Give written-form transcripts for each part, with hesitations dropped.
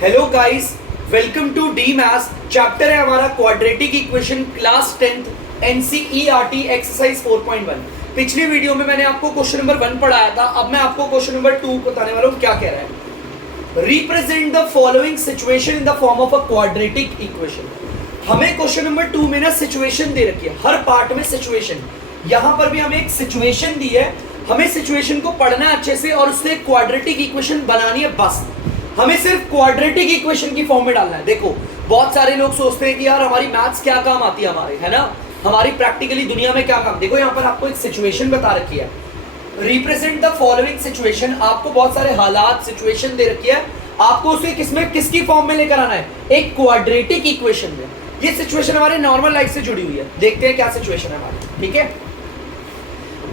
Hello guys, welcome to the maths. Chapter है हमारा quadratic equation, class 10th NCERT exercise 4.1। पिछली video में मैंने आपको क्वेश्चन नंबर 1 पढ़ाया था। अब मैं आपको क्वेश्चन नंबर 2 बताने वाला हूँ। क्या कह रहा है, represent the following situation in the form of a quadratic equation. हमें क्वेश्चन नंबर 2 में ना सिचुएशन दे रखी है, हर पार्ट में सिचुएशन। यहाँ पर भी हमें एक सिचुएशन दी है, हमें सिचुएशन को पढ़ना है अच्छे से और उससे क्वाड्रेटिक इक्वेशन बनानी है। बस हमें सिर्फ क्वाड्रेटिक इक्वेशन की फॉर्म में डालना है। देखो, बहुत सारे लोग सोचते हैं कि यार हमारी मैथ्स क्या काम आती है हमारे, है ना, हमारी प्रैक्टिकली दुनिया में क्या काम। देखो यहाँ पर आपको एक सिचुएशन बता रखी है, रिप्रेजेंट द फॉलोइंग सिचुएशन। आपको बहुत सारे हालात, सिचुएशन दे रखी है, आपको उसे किसमें, किसकी फॉर्म में लेकर आना है, एक क्वाड्रेटिक इक्वेशन में। ये सिचुएशन हमारे नॉर्मल लाइफ से जुड़ी हुई है। देखते हैं क्या सिचुएशन है हमारी। ठीक है,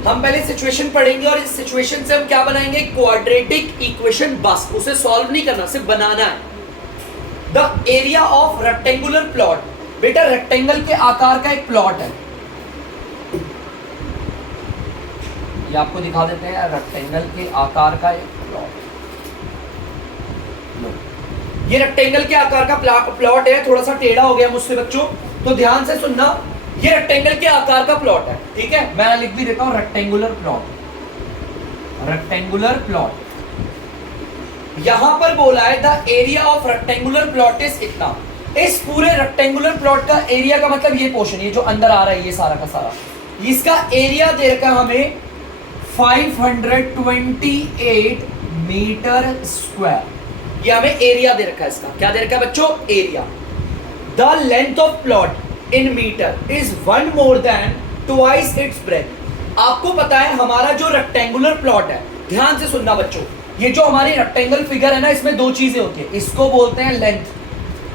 हम पहले सिचुएशन पढ़ेंगे और इस सिचुएशन से हम क्या बनाएंगे, क्वाड्रेटिक इक्वेशन। बस उसे सॉल्व नहीं करना, सिर्फ बनाना है। The area of rectangular plot. बेटा रेक्टेंगल के आकार का एक प्लॉट है, ये आपको दिखा देते हैं। रेक्टेंगल के आकार का एक प्लॉट, ये रेक्टेंगल के आकार का प्लॉट है। थोड़ा सा टेढ़ा हो गया मुझसे बच्चों, तो ध्यान से सुनना। ये रेक्टेंगल के आकार का प्लॉट है, ठीक है। मैं लिख भी देता हूं रेक्टेंगुलर प्लॉट। रेक्टेंगुलर प्लॉट यहां पर बोला है the area of rectangular plot is इतना। इस पूरे रेक्टेंगुलर प्लॉट का एरिया का मतलब ये पोर्शन, ये जो अंदर आ रहा है, ये सारा का सारा, इसका एरिया दे रखा हमें 528 मीटर स्क्वायर। ये हमें एरिया दे रखा है। इसका क्या दे रखा है बच्चों, area. The length of plot in metre is 1 more than twice its breadth। आपको पता है हमारा जो रेक्टेंगुलर प्लॉट है, ध्यान से सुनना बच्चों, ये जो हमारी रेक्टेंगल फिगर है ना, इसमें दो चीजें होती है। इसको बोलते हैं लेंथ,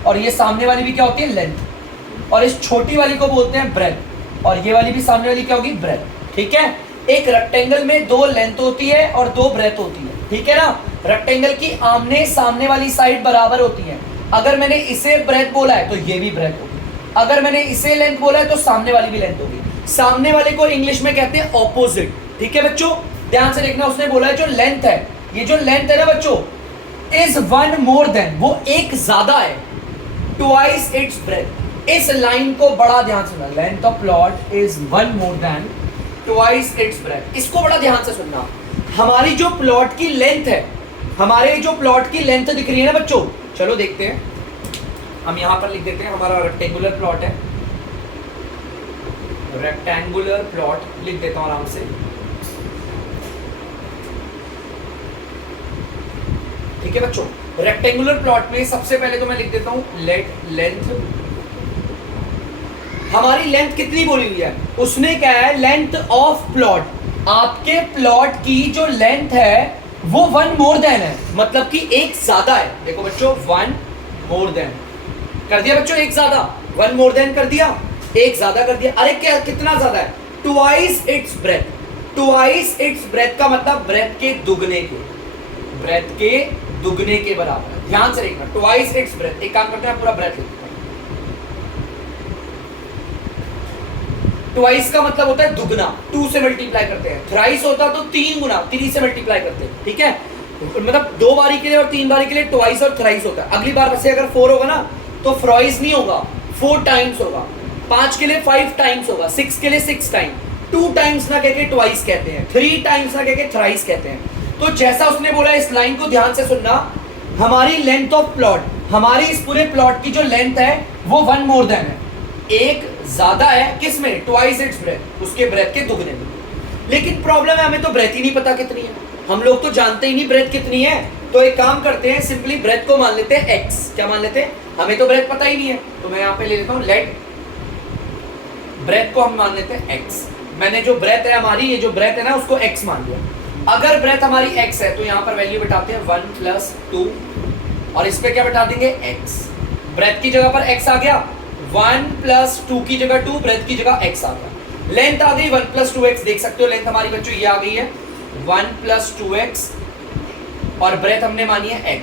और ये सामने वाली भी क्या होती है, लेंथ। और इस छोटी वाली को बोलते हैं ब्रेथ, और ये वाली भी सामने वाली क्या होगी, ब्रेथ। ठीक है, एक रेक्टेंगल में दो लेंथ होती है और दो ब्रेथ होती है, ठीक है ना। रेक्टेंगल की आमने सामने वाली साइड बराबर होती है। अगर मैंने इसे ब्रेथ बोला है तो ये भी ब्रेथ होगी, अगर मैंने इसे लेंथ बोला है तो सामने वाली भी लेंथ होगी। सामने वाले को इंग्लिश में कहते हैं ऑपोजिट। ठीक है बच्चों, ध्यान से देखना। उसने बोला है जो लेंथ है, ये जो लेंथ है ना बच्चों, इज 1 more than, वो एक ज्यादा है, ट्वाइस इट्स ब्रेथ। इस लाइन को बड़ा ध्यान से सुनना, length of plot is 1 more than twice its breath. इसको बड़ा ध्यान से सुनना। हमारी जो प्लॉट की लेंथ है, हमारे जो प्लॉट की लेंथ दिख रही है ना बच्चों, चलो देखते हैं। हम यहां पर लिख देते हैं, हमारा रेक्टेंगुलर प्लॉट है, रेक्टेंगुलर प्लॉट लिख देता हूं आराम से। ठीक है बच्चों, रेक्टेंगुलर प्लॉट में सबसे पहले तो मैं लिख देता हूं लेट लेंथ। हमारी लेंथ कितनी बोली हुई है, उसने क्या है, लेंथ ऑफ प्लॉट। आपके प्लॉट की जो लेंथ है वो 1 more than है, मतलब कि एक ज्यादा है। देखो बच्चों, 1 more than कर दिया बच्चों, एक ज्यादा, 1 more than कर दिया, एक ज्यादा कर दिया। अरे क्या, कितना ज्यादा है, twice its breath. Twice its breath का मतलब ब्रेथ के दुगने के, ब्रेथ के दुगने के बराबर है। ध्यान से देखना, ट्वाइस इट्स ब्रेथ। एक काम करते हैं, पूरा ब्रेथ लिखते हैं। ट्वाइस का मतलब होता है दुगना, 2 से मल्टीप्लाई करते हैं। थ्राइस होता तो 3 गुना, 3 से मल्टीप्लाई करते हैं। ठीक है, मतलब 2 बारी के लिए और 3 बारी के लिए ट्वाइस और थ्राइस होता है। अगली बार से अगर 4 होगा ना तो फ्रॉइस नहीं होगा, 4 टाइम्स होगा। 5 के लिए 5 टाइम्स होगा, 6 के लिए 6 टाइम। 2 टाइम्स ना कहके ट्वाइस कहते हैं, 3 टाइम्स ना कहके थ्राइस कहते हैं। तो जैसा उसने बोला, इस लाइन को ध्यान से सुनना। हमारी लेंथ ऑफ प्लॉट, हमारी इस पूरे प्लॉट की जो लेंथ है वो 1 more than है, एक ज्यादा है। किसमें, ट्वाइस इट्स ब्रेथ, उसके ब्रेथ के दुगने में। लेकिन प्रॉब्लम है, हमें तो ब्रेथ ही नहीं पता कितनी है। हम लोग तो जानते ही नहीं ब्रेथ कितनी है। तो एक काम करते हैं, सिंपली ब्रेथ को मान लेते हैं x। क्या मान लेते हैं, हमें तो ब्रेथ पता ही नहीं है, तो मैं यहाँ पे ले लेता हूँ लेट ब्रेथ को हम मान लेते हैं x। मैंने जो ब्रेथ है हमारी, ये जो ब्रेथ है ना, उसको x मान लिया। अगर ब्रेथ हमारी x है तो यहाँ पर वैल्यू बिठाते हैं 1 + 2, और इस पे क्या बिठा देंगे, x। ब्रेथ की जगह पर x आ गया, 1 + 2 की जगह 2, ब्रेथ की जगह x आ गया। लेंथ आ गई 1 + 2x। देख सकते हो लेंथ हमारी बच्चों ये आ गई है 1 + 2x, और ब्रेथ हमने मानी है x।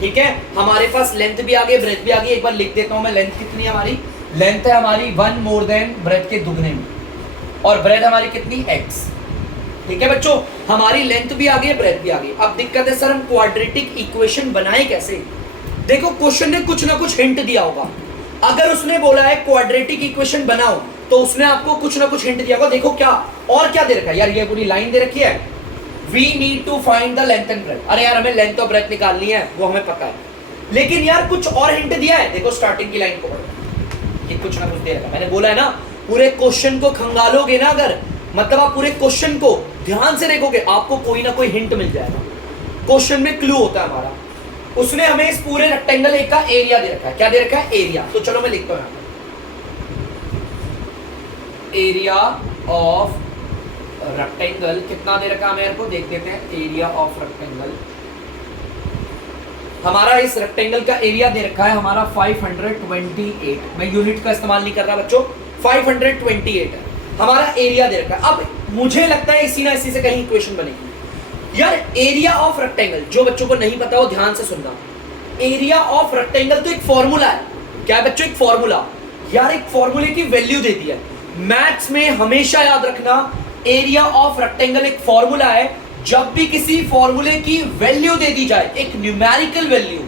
ठीक है, हमारे पास लेंथ भी आ गई, ब्रेथ भी आ गई। एक बार लिख देता हूं मैं, लेंथ कितनी है हमारी, लेंथ है हमारी 1 more than ब्रेथ के दुगने में, और ब्रेथ हमारी कितनी, x। ठीक है बच्चों, हमारी लेंथ भी आ गई, ब्रेथ भी आ गई। अब दिक्कत है सर, हम क्वाड्रेटिक इक्वेशन बनाए कैसे। देखो क्वेश्चन ने कुछ ना कुछ हिंट दिया होगा। अगर उसने बोला है क्वाड्रेटिक इक्वेशन बनाओ तो उसने आपको कुछ ना कुछ हिंट दिया होगा। देखो क्या और क्या दे रखा है यार, ये पूरी लाइन दे रखी है, we need to find the length and breadth. अरे यार हमें लेंथ और ब्रेथ निकालनी है, वो हमें पता है, लेकिन यार कुछ और हिंट दिया है। देखो स्टार्टिंग की लाइन को ये कुछ ना कुछ दे रखा है। मैंने बोला है ना, पूरे क्वेश्चन को खंगालोगे ना अगर, मतलब आप पूरे क्वेश्चन को ध्यान से देखोगे, आपको कोई ना कोई हिंट मिल जाएगा। क्वेश्चन में क्लू होता है हमारा। उसने हमें इस पूरे रेक्टेंगल एक का एरिया दे रखा है। क्या दे रखा है? एरिया। तो चलो मैं लिखता हूं, एरिया ऑफ रेक्टेंगल कितना दे रखा है मेरे को, देख लेते हैं। एरिया ऑफ रेक्टेंगल, हमारा इस रेक्टेंगल का एरिया दे रखा है हमारा 528। मैं यूनिट का इस्तेमाल नहीं कर रहा बच्चों, 528 है हमारा एरिया दे रखा है। अब मुझे लगता है इसी ना इसी से कहीं इक्वेशन बनेगी यार। एरिया ऑफ रेक्टेंगल, जो बच्चों को नहीं पता हो ध्यान से सुनना। एरिया ऑफ रेक्टेंगल तो एक फॉर्मूला है। क्या है बच्चों? एक फॉर्मूला। यार एक फॉर्मूले की वैल्यू देती है। मैथ्स में हमेशा याद रखना, एरिया ऑफ रेक्टेंगल एक फॉर्मूला है। जब भी किसी फॉर्मूले की वैल्यू दे दी जाए, एक न्यूमेरिकल वैल्यू,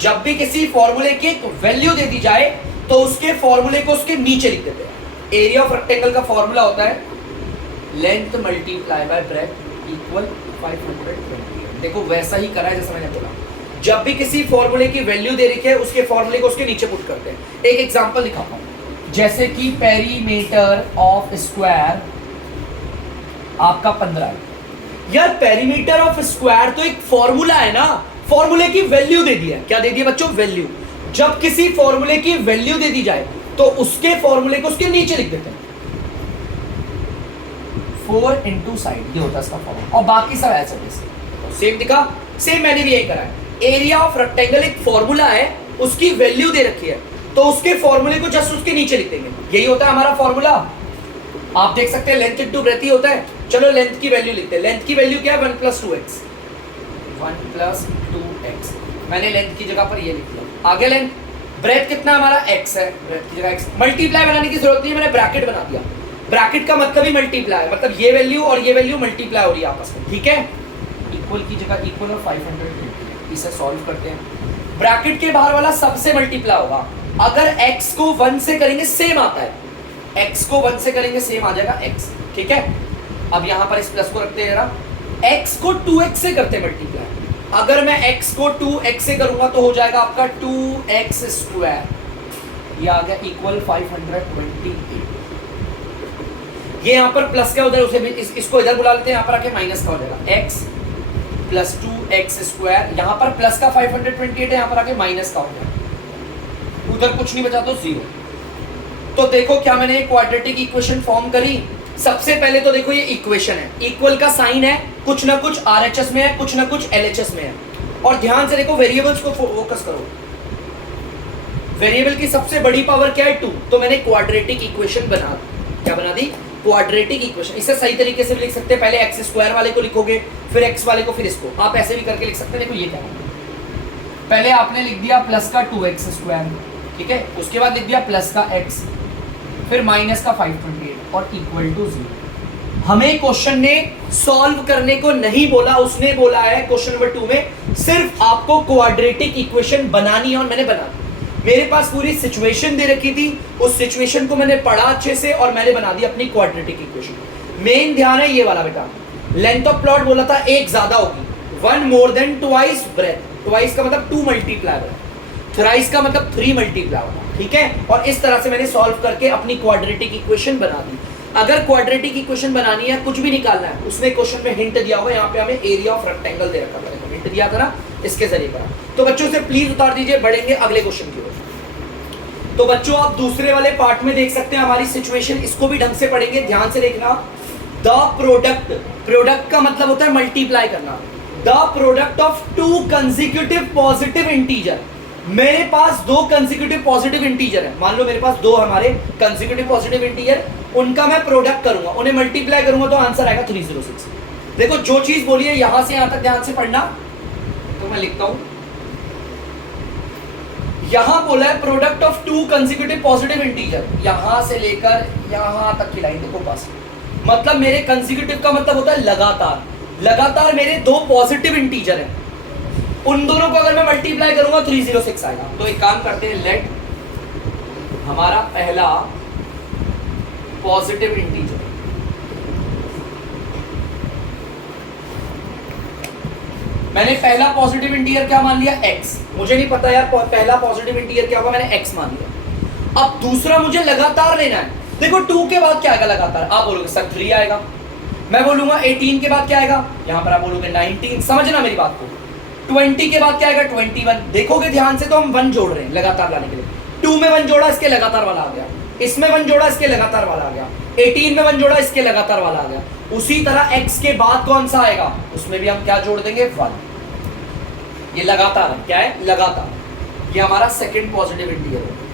जब भी किसी फॉर्मूले की एक वैल्यू दे दी जाए तो उसके फॉर्मूले को उसके नीचे लिख देते हैं। एरिया ऑफ रेक्टेंगल का फॉर्मूला होता है length multiply by breath equal 528। देखो वैसा ही करा है जैसा मैंने बोला। जब भी किसी फॉर्मूले की वैल्यू दे रखी है, उसके फॉर्मूले को उसके नीचे पुट करते हैं। एक एग्जांपल दिखाता हूं, जैसे कि पेरीमीटर ऑफ स्क्वायर आपका 15 है। यार पेरीमीटर ऑफ स्क्वायर तो एक फॉर्मूला है ना, फॉर्मूले की वैल्यू दे दी है। क्या दे दी है बच्चों? वैल्यू। जब किसी फॉर्मूले की वैल्यू दे दी जाए तो उसके फॉर्मूले को उसके नीचे लिख देते हैं। 4 इंटू साइड, ये होता है इसका फॉर्मूला, और बाकी सब ऐसे सेम दिखा। सेम मैंने भी यही करा है। एरिया ऑफ रेक्टेंगल एक फॉर्मूला है, उसकी वैल्यू दे रखी है, तो उसके फॉर्मूले को जस्ट उसके नीचे लिख देंगे। यही होता है हमारा फॉर्मूला। आप देख सकते हैं लेंथ इंटू ब्रेथ ही होता है। चलो लेंथ की वैल्यू लिखते हैं। लेंथ की वैल्यू क्या है? 1 + 2x। 1 + 2x, मैंने लेंथ की जगह पर ये लिख दिया। आगे लेंथ, ब्रेथ कितना हमारा? x है, ब्रेथ की जगह x। मल्टीप्लाई बनाने की जरूरत नहीं है, मैंने ब्रैकेट बना दिया। ब्रैकेट का मतलब ही मल्टीप्लाई है, मतलब ये वैल्यू और ये वैल्यू मल्टीप्लाई हो रही है आपस में, ठीक है। इक्वल की जगह इक्वल और 520, इसे सॉल्व करते हैं। ब्रैकेट के बाहर वाला सबसे मल्टीप्लाई होगा। अगर x को 1 से करेंगे सेम आता है, x को 1 से करेंगे सेम आ जाएगा x, ठीक है। अब यहां पर इस प्लस को रखते हैं जरा। x को 2x से करते हैं मल्टीप्लाई। अगर मैं x को 2x से करूंगा तो हो जाएगा आपका 2x², ये आ गया इक्वल 528। ये यहाँ पर प्लस का उधर, उसे इसको इधर बुला लेते हैं, यहाँ पर आके माइनस का हो जाएगा x + 2x²। यहाँ पर प्लस का 528 है, यहाँ पर आके माइनस का हो जाएगा। उधर कुछ नहीं बचा तो 0। तो देखो क्या मैंने क्वाड्रेटिक इक्वेशन फॉर्म करी। सबसे पहले तो देखो ये इक्वेशन है, इक्वल का साइन है, कुछ ना कुछ RHS में है, कुछ ना कुछ LHS में है। और ध्यान से देखो वेरिएबल्स को फोकस करो। वेरिएबल की सबसे बड़ी पावर क्या है? 2। तो मैंने क्वाड्रेटिक इक्वेशन बना दी। क्या बना दी? Quadratic equation. इसे सही तरीके से भी लिख सकते हैं। पहले x² वाले को लिखोगे, फिर x वाले को, फिर इसको। आप ऐसे भी करके लिख सकते हैं। देखो ये क्या है, पहले आपने लिख दिया प्लस का 2x², ठीक है। उसके बाद लिख दिया प्लस का x, फिर माइनस का 528 और इक्वल टू 0। हमें क्वेश्चन ने सॉल्व करने को नहीं बोला, उसने बोला है क्वेश्चन नंबर 2 में सिर्फ आपको क्वाड्रेटिक इक्वेशन बनानी है, और मैंने बना दी। मेरे पास पूरी सिचुएशन दे रखी थी, उस सिचुएशन को मैंने पढ़ा अच्छे से और मैंने बना दी अपनी क्वाड्रेटिक इक्वेशन। मेन ध्यान है ये वाला बेटा। लेंथ ऑफ प्लॉट बोला था एक ज्यादा होगी, 1 more than twice breadth। Twice का मतलब 2 मल्टीप्लाई होगा, थ्राइस का मतलब 3 मल्टीप्लाई होगा, ठीक है। और इस तरह से मैंने सॉल्व करके अपनी क्वाड्रेटिक इक्वेशन बना दी। अगर क्वाड्रेटिक इक्वेशन बनानी है, कुछ भी निकालना है, उसने क्वेश्चन में हिंट दिया होगा। यहाँ पे हमें एरिया ऑफ रेक्टेंगल दे रखा है, हिंट दिया था ना, इसके जरिए करा। तो बच्चों से प्लीज उतार दीजिए, बढ़ेंगे अगले क्वेश्चन की ओर। तो बच्चों आप दूसरे वाले पार्ट में देख सकते हैं हमारी सिचुएशन, इसको भी ढंग से पढ़ेंगे, ध्यान से देखना। द प्रोडक्ट, प्रोडक्ट का मतलब होता है मल्टीप्लाई करना। The product of 2 consecutive positive integer. मेरे पास 2 कंसेक्यूटिव पॉजिटिव इंटीजर है, मान लो मेरे पास 2 हमारे कंसेक्यूटिव पॉजिटिव इंटीजर, उनका मैं प्रोडक्ट करूंगा, उन्हें मल्टीप्लाई करूंगा तो आंसर आएगा 306। देखो जो चीज बोली है यहां से यहां तक ध्यान से पढ़ना। तो मैं लिखता हूं, यहां बोला है product of 2 consecutive positive integer, यहां से लेकर यहां तक की लाइन देखो बस। मतलब मेरे कंसेक्यूटिव का मतलब होता है लगातार, लगातार मेरे 2 पॉजिटिव इंटीजर हैं। उन दोनों को अगर मैं मल्टीप्लाई करूंगा 306 आएगा। तो एक काम करते हैं, लेट हमारा पहला पॉजिटिव इंटीजर, मैंने पहला पॉजिटिव इंटीजर क्या मान लिया, x। मुझे नहीं पता यार पहला पॉजिटिव इंटीजर क्या होगा, मैंने x मान लिया। अब दूसरा मुझे लगातार लेना है। देखो 2 के बाद क्या आएगा लगातार, आप बोलोगे सर 3 आएगा, मैं बोलूंगा 18 के बाद क्या आएगा, यहां पर आप बोलोगे 19। समझना मेरी बात को। 20 के बाद क्या आएगा, 21। देखोगे ध्यान से तो हम 1 जोड़ रहे हैं लगातार लाने के लिए। 2 में 1 जोड़ा, इसके लगातार वाला आ गया। इसमें 1 जोड़ा, इसके लगातार वाला आ गया। 18 में 1 जोड़ा, इसके लगातार वाला आ गया। उसी तरह x के बाद कौन सा आएगा, उसमें भी हम क्या जोड़ देंगे, 1। ये लगातार है, क्या है, लगातार। ये हमारा सेकंड पॉजिटिव इंटीजर है।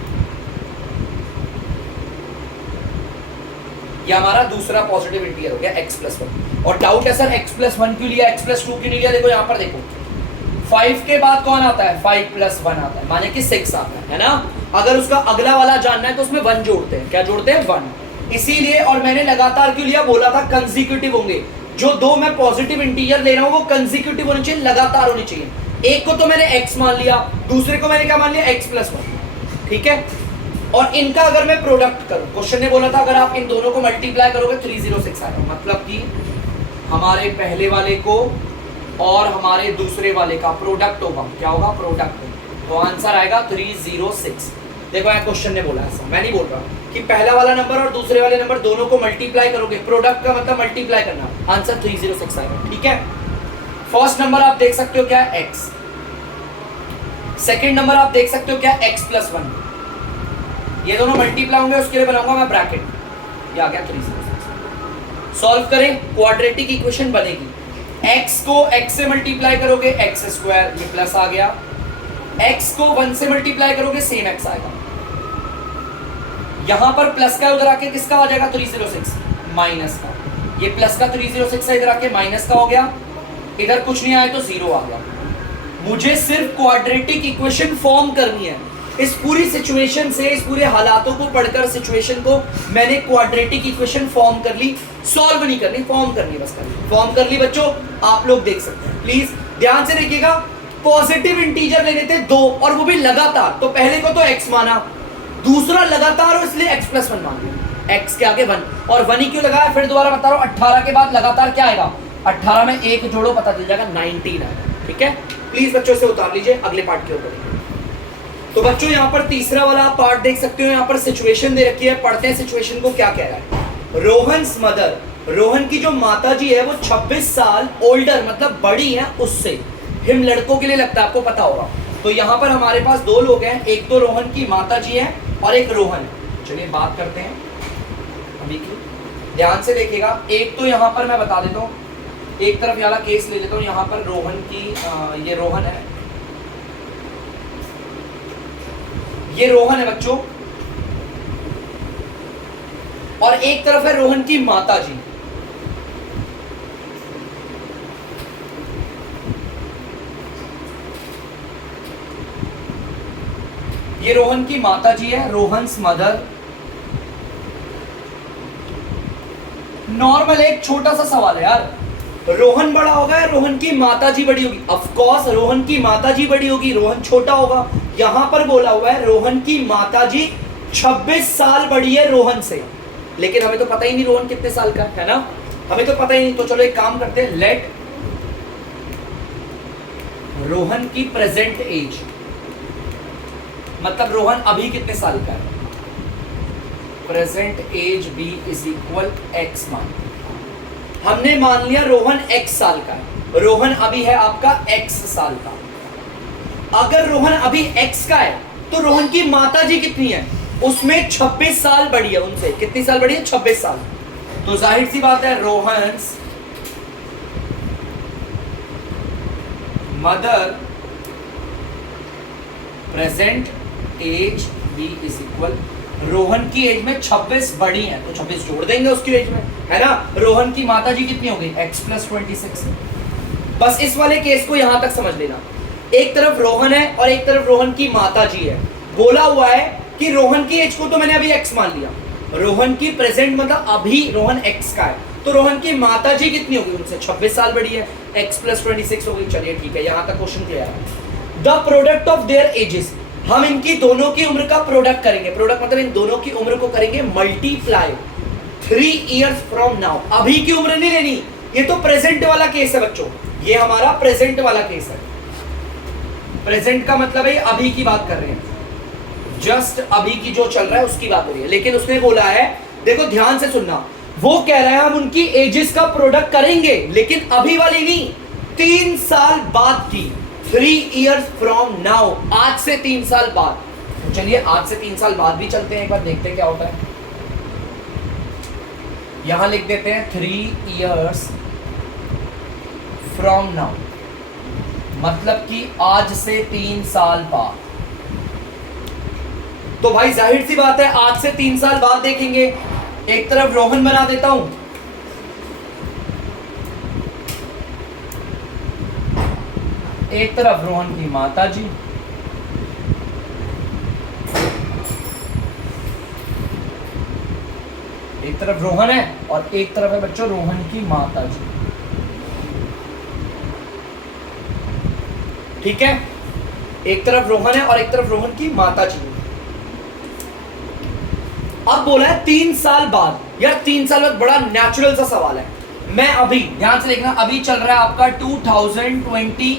ये हमारा दूसरा पॉजिटिव इंटीजर हो गया x+1। और डाउट है सर x+1 क्यों लिया, x+2 क्यों नहीं लिया। देखो यहां पर देखो 5 के बाद कौन आता है, 5+1 आता है, माने कि 6 आता है ना। अगर उसका अगला वाला जानना है तो उसमें 1 जोड़ते हैं, क्या जोड़ते हैं, 1। इसीलिए, और मैंने लगातार क्यों लिया, बोला था कंसेक्यूटिव होंगे। जो दो मैं पॉजिटिव इंटीजर ले रहा हूं वो कंसेक्यूटिव होने चाहिए, लगातार होनी चाहिए। एक को तो मैंने x मान लिया, दूसरे को मैंने क्या मान लिया, x+1। ठीक है। और इनका अगर मैं प्रोडक्ट करूं, क्वेश्चन ने बोला था अगर आप इन दोनों को मल्टीप्लाई करोगे 306 आएगा। मतलब कि हमारे पहले वाले को और हमारे दूसरे वाले का प्रोडक्ट होगा, क्या होगा, प्रोडक्ट। तो आंसर आएगा 306। देखो यहाँ क्वेश्चन ने बोला ऐसा, मैं नहीं बोल रहा कि पहला वाला नंबर और दूसरे वाले नंबर दोनों को मल्टीप्लाई करोगे, प्रोडक्ट का मतलब मल्टीप्लाई करना, आंसर 306 आएगा। ठीक है। फर्स्ट नंबर आप देख सकते हो क्या है, x। सेकंड नंबर आप देख सकते हो क्या है, x+1। ये दोनों मल्टीप्लाई होंगे, उसके लिए बनाऊंगा मैं ब्रैकेट, ये आ गया 306। सॉल्व करें, क्वाड्रेटिक इक्वेशन बनेगी। x को x से मल्टीप्लाई करोगे x², ये प्लस आ गया। x को 1 से मल्टीप्लाई करोगे सेम x आएगा। यहां पर प्लस का उधर आके किसका आ जाएगा, 306 माइनस का। ये प्लस का 306 है, इधर आके माइनस का हो गया। इधर कुछ नहीं आया तो 0 आ गया। मुझे सिर्फ क्वाड्रेटिक इक्वेशन फॉर्म करनी है। इस पूरी सिचुएशन से, इस पूरे हालातों को पढ़कर सिचुएशन को मैंने क्वाड्रेटिक इक्वेशन फॉर्म कर ली, सॉल्व नहीं करनी, फॉर्म करनी बस करनी। फॉर्म कर ली बच्चों, आप लोग देख सकते हैं। प्लीज ध्यान से देखिएगा, पॉजिटिव इंटीजर लेने थे 2 और वो भी लगातार। तो पहले को तो x माना, दूसरा लगातार हो इसलिए x+1 मान लिया। x के आगे 1 और 1 ही क्यों लगाया, फिर दोबारा बता रहा हूं। 18 के बाद लगातार क्या आएगा, 18 में 1 जोड़ो, पता चल जाएगा 19 आएगा। ठीक है। प्लीज बच्चों से उतार लीजिए, अगले पार्ट के ऊपर। तो बच्चों यहाँ पर तीसरा वाला पार्ट देख सकते हो, यहाँ पर सिचुएशन दे रखी है। पढ़ते हैं सिचुएशन को क्या कह रहा है। रोहन्स मदर, रोहन की जो माता जी है वो 26 साल ओल्डर मतलब बड़ी है उससे। हिम लड़कों के लिए लगता है, आपको पता होगा। तो यहाँ पर हमारे पास 2 लोग हैं, एक तो रोहन की माता जी है और एक रोहन। चलिए बात करते हैं अभी की, ध्यान से देखिएगा। एक तो यहाँ पर मैं बता देता हूँ, एक तरफ वाला केस ले लेता हूँ। यहाँ पर रोहन की ये रोहन है, ये रोहन है बच्चों, और एक तरफ है रोहन की माता जी। ये रोहन की माता जी है, रोहन्स मदर। नॉर्मल एक छोटा सा सवाल है यार, रोहन बड़ा होगा या रोहन की माता जी बड़ी होगी? ऑफ कोर्स रोहन की माता जी बड़ी होगी, रोहन छोटा होगा। यहां पर बोला हुआ है रोहन की माता जी 26 साल बड़ी है रोहन से, लेकिन हमें तो पता ही नहीं रोहन कितने साल का है ना, हमें तो पता ही नहीं। तो चलो एक काम करते हैं, लेट रोहन की प्रेजेंट एज, मतलब रोहन अभी कितने साल का है, present age B is equal x मान। हमने मान लिया रोहन x साल का है, रोहन अभी है आपका x साल का। अगर रोहन अभी x का है तो रोहन की माता जी कितनी है, उसमें 26 साल बड़ी है उनसे। कितनी साल बड़ी है, 26 साल। तो जाहिर सी बात है Rohan's mother present age B is equal, Rohan की एज में 26 बड़ी है तो 26 जोड़ देंगे उसकी एज में, है ना। रोहन की माता जी कितनी हो गई, x + 26। बस इस वाले केस को यहां तक समझ लेना। एक तरफ रोहन है और एक तरफ रोहन की माता जी है। बोला हुआ है कि रोहन की एज को तो मैंने अभी x मान लिया, रोहन की प्रेजेंट मतलब अभी रोहन x का है, तो रोहन की माता जी कितनी होगी, उनसे 26 साल बड़ी है, x प्लस 26 होगी। चलिए ठीक है, यहां तक क्वेश्चन क्लियर है। The product of their edges, हम इनकी दोनों की उम्र का प्रोडक्ट करेंगे, प्रोडक्ट मतलब इन दोनों की उम्र को करेंगे मल्टीप्लाई 3 इयर्स फ्रॉम नाउ। अभी की उम्र नहीं लेनी, ये तो प्रेजेंट वाला केस है बच्चों, ये हमारा प्रेजेंट वाला केस है। प्रेजेंट का मतलब है अभी की बात कर रहे हैं, जस्ट अभी की जो चल रहा है उसकी बात हो रही है। लेकिन उसने बोला है, देखो ध्यान से सुनना, वो कह रहा है हम उनकी एजेस का प्रोडक्ट करेंगे लेकिन अभी वाली नहीं, 3 साल बाद की, 3 इयर्स फ्रॉम नाउ, आज से 3 साल बाद। तो चलिए आज से 3 साल बाद भी चलते हैं, एक बार देखते हैं क्या होता है। यहां लिख देते हैं 3 इयर्स फ्रॉम नाउ, मतलब कि आज से 3 साल बाद। तो भाई जाहिर सी बात है आज से 3 साल बाद देखेंगे। एक तरफ रोहन बना देता हूं, एक तरफ रोहन की माता जी, एक तरफ रोहन है और एक तरफ है बच्चों रोहन की माता जी। ठीक है, एक तरफ रोहन है और एक तरफ रोहन की माता जी। अब बोला है 3 साल बाद, यार 3 साल बाद बड़ा नेचुरल सा सवाल है। मैं अभी ध्यान से देखना, अभी चल रहा है आपका 2022,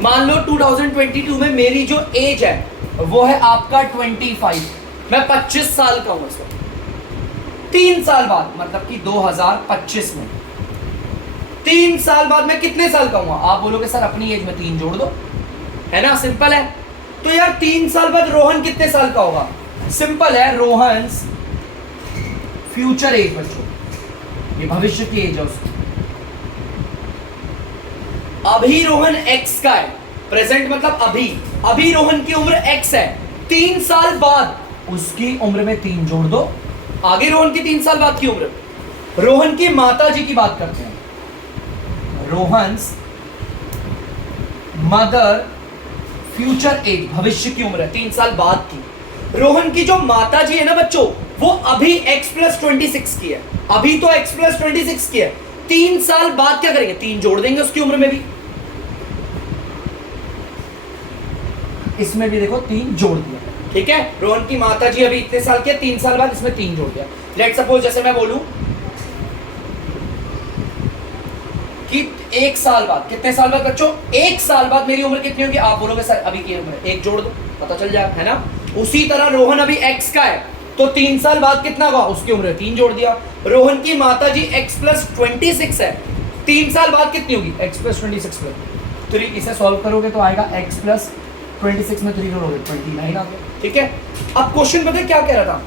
मान लो 2022 में मेरी जो एज है वो है आपका 25, मैं 25 साल का हूं इस वक्त। 3 साल बाद मतलब कि 2025 में 3 साल बाद मैं कितने साल का हूं? आप बोलोगे सर अपनी एज में 3 जोड़ दो, है ना, सिंपल है। तो यार 3 साल बाद रोहन कितने साल का होगा? सिंपल है, रोहन फ्यूचर एज बच्चों, ये भविष्य की एज है उसकी। अभी रोहन x का है, प्रेजेंट मतलब अभी, अभी रोहन की उम्र x है, 3 साल बाद उसकी उम्र में 3 जोड़ दो, आगे रोहन की 3 साल बाद की उम्र। रोहन की माता जी की बात करते हैं, रोहन्स मदर फ्यूचर एज, भविष्य की उम्र है 3 साल बाद की। रोहन की जो माता जी है ना बच्चों, वो अभी x प्लस 26 की है, अभी तो x प्लस 26 की है। 3 साल बाद क्या करेंगे? 3 जोड़ देंगे उसकी उम्र में भी, इसमें भी देखो 3 जोड़ दिया। ठीक है, रोहन की माता जी अभी इतने साल की है, 3 साल बाद इसमें 3 जोड़ दिया। लेट सपोज जैसे मैं बोलूं कि 1 साल बाद, कितने साल बाद बच्चों? 1 साल बाद मेरी उम्र कितनी होगी? आप बोलोगे सर अभी की उम्र 1 जोड़ दो, पता चल जाए, है ना। उसी तरह रोहन अभी x का है, तो 3 साल बाद कितना होगा? उसकी उम्र 3 जोड़ दिया। रोहन की माता जी x प्लस 26 है, 3 साल बाद कितनी होगी? x प्लस 26 प्लस 3, इसे सॉल्व करोगे तो आएगा x प्लस 26 में 3 जोड़ोगे 29 आ गया। ठीक है, अब क्वेश्चन पता है क्या कह रहा था?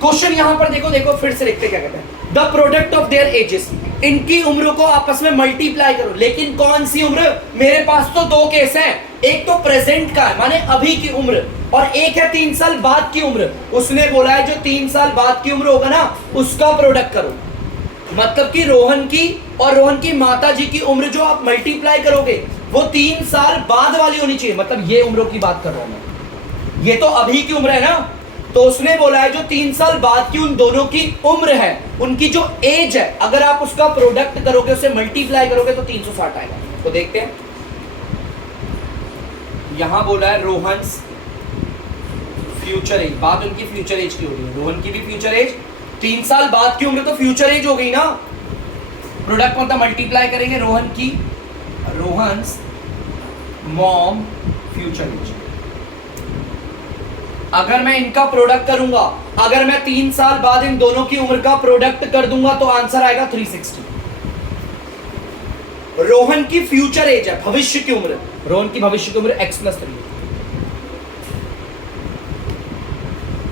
क्वेश्चन यहां पर देखो, देखो फिर से लिखते क्या कहते हैं, the product of their edges, इनकी उम्र को आपस में मल्टीप्लाई करो। लेकिन कौन सी उम्र? मेरे पास तो 2 केस हैं, एक तो प्रेजेंट का है माने अभी की उम्र, और एक है 3 साल बाद की उम्र। उसने बोला है जो 3 साल बाद की उम्र होगा ना उसका प्रोडक्ट करो, मतलब कि रोहन की और रोहन की माता जी की उम्र जो आप मल्टीप्लाई करोगे वो 3 साल बाद वाली होनी चाहिए, मतलब ये उम्रों की बात कर रहा हूं मैं, ये तो अभी की उम्र है ना। तो उसने बोला है जो 3 साल बाद की उन दोनों की उम्र है, उनकी जो एज है, अगर आप उसका प्रोडक्ट करोगे, उसे मल्टीप्लाई करोगे तो 360 आएगा। तो देखते हैं, यहां बोला है रोहन्स फ्यूचर एज, बात उनकी फ्यूचर एज की हो रही है, रोहन की भी फ्यूचर एज, 3 साल बाद की उम्र तो फ्यूचर एज हो गई ना। प्रोडक्ट मतलब मल्टीप्लाई करेंगे रोहन की, रोहन्स मॉम फ्यूचर एज। अगर मैं इनका प्रोडक्ट करूंगा, अगर मैं 3 साल बाद इन दोनों की उम्र का प्रोडक्ट कर दूंगा तो आंसर आएगा 360। रोहन की फ्यूचर एज है, भविष्य की उम्र, रोहन की भविष्य की उम्र x प्लस 3।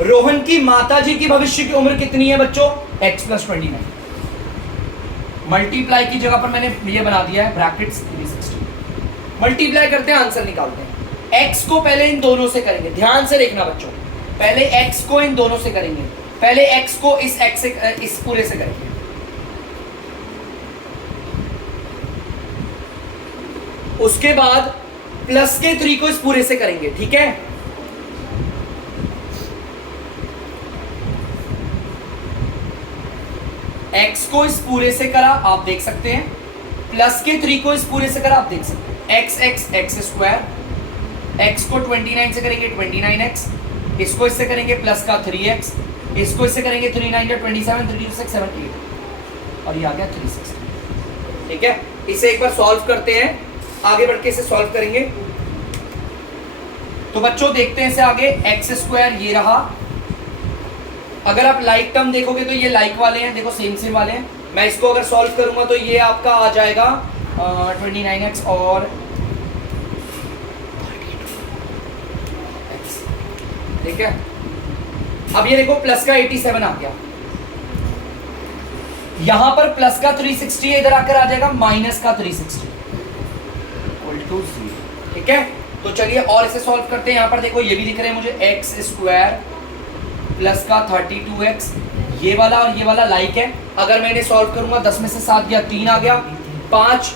रोहन की माताजी की भविष्य की उम्र कितनी है बच्चों? x plus 29। मल्टीप्लाई की जगह पर मैंने ये बना दिया है ब्रैकेट्स 360। मल्टीप्लाई करते हैं, आंसर निकालते हैं। x को पहले इन दोनों से करेंगे, ध्यान से देखना बच्चों, पहले x को इन दोनों से करेंगे, पहले x को इस x से, इस पूरे से करेंगे, उसके बाद प्लस के 3 को इस पूरे से करेंगे। ठीक है, x को इस पूरे से करा आप देख सकते हैं, प्लस के 3 को इस पूरे से करा आप देख सकते हैं, x स्क्वायर, x को 29 से करेंगे 29x, इसको इससे करेंगे प्लस का 3x, इसको इससे करेंगे 3 9 27, 3 2 6 7 8 और ये आ गया 360। ठीक है, इसे एक बार सॉल्व करते हैं, आगे बढ़ के इसे सॉल्व करेंगे। तो बच्चों देखते हैं इसे आगे, x स्क्वायर ये रहा, अगर आप लाइक टर्म देखोगे तो ये लाइक वाले हैं, देखो सेम सेम वाले हैं। मैं इसको अगर सॉल्व करूंगा तो ये आपका आ जाएगा 29x और x। ठीक है, अब ये देखो प्लस का 87 आ गया, यहां पर प्लस का 360 इधर आकर आ जाएगा माइनस का 360 इक्वल टू 0। ठीक है, तो चलिए और इसे सॉल्व करते हैं। यहां पर देखो ये भी दिख रहे हैं मुझे, एक्स स्क्वायर प्लस का 32x, ये वाला और ये वाला लाइक है। अगर मैं इन्हें सॉल्व करूंगा 10 में से 7 गया 3 आ गया 5,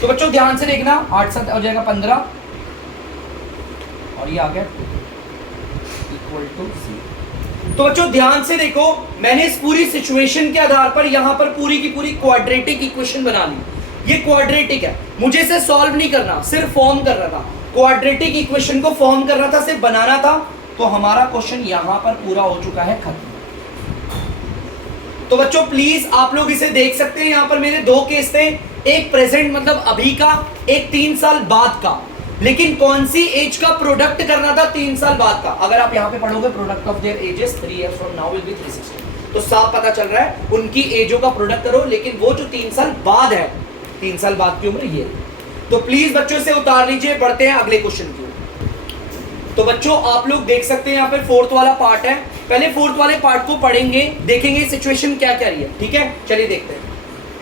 तो बच्चों ध्यान से देखना, 8 7 हो जाएगा 15 और ये आ गया इक्वल टू 0। तो बच्चों ध्यान से देखो, मैंने इस पूरी सिचुएशन के आधार पर यहां पर पूरी की पूरी क्वाड्रेटिक इक्वेशन बना ली। ये क्वाड्रेटिक है, मुझे इसे सॉल्व नहीं करना, सिर्फ फॉर्म कर रहा था। क्वाड्रेटिक इक्वेशन को फॉर्म करना था, सिर्फ बनाना था। तो हमारा क्वेश्चन यहां पर पूरा हो चुका है, खत्म। तो बच्चों प्लीज आप लोग इसे देख सकते हैं, यहां पर मेरे 2 केस थे, एक प्रेजेंट मतलब अभी का, एक 3 साल बाद का। लेकिन कौन सी एज का प्रोडक्ट करना था? 3 साल बाद का। अगर आप यहां पे पढ़ोगे product of their edges 3 years from now will be 360, तो साफ पता चल रहा है उनकी एजों का प्रोडक्ट करो, लेकिन वो जो 3 साल बाद है, 3 साल बाद की उम्र ये। तो प्लीज बच्चों से उतार लीजिए, बढ़ते हैं अगले क्वेश्चन की। तो बच्चों आप लोग देख सकते हैं यहाँ पे 4th वाला पार्ट है। पहले 4th वाले पार्ट को पढ़ेंगे, देखेंगे सिचुएशन क्या क्या रही है। ठीक है, चलिए देखते हैं।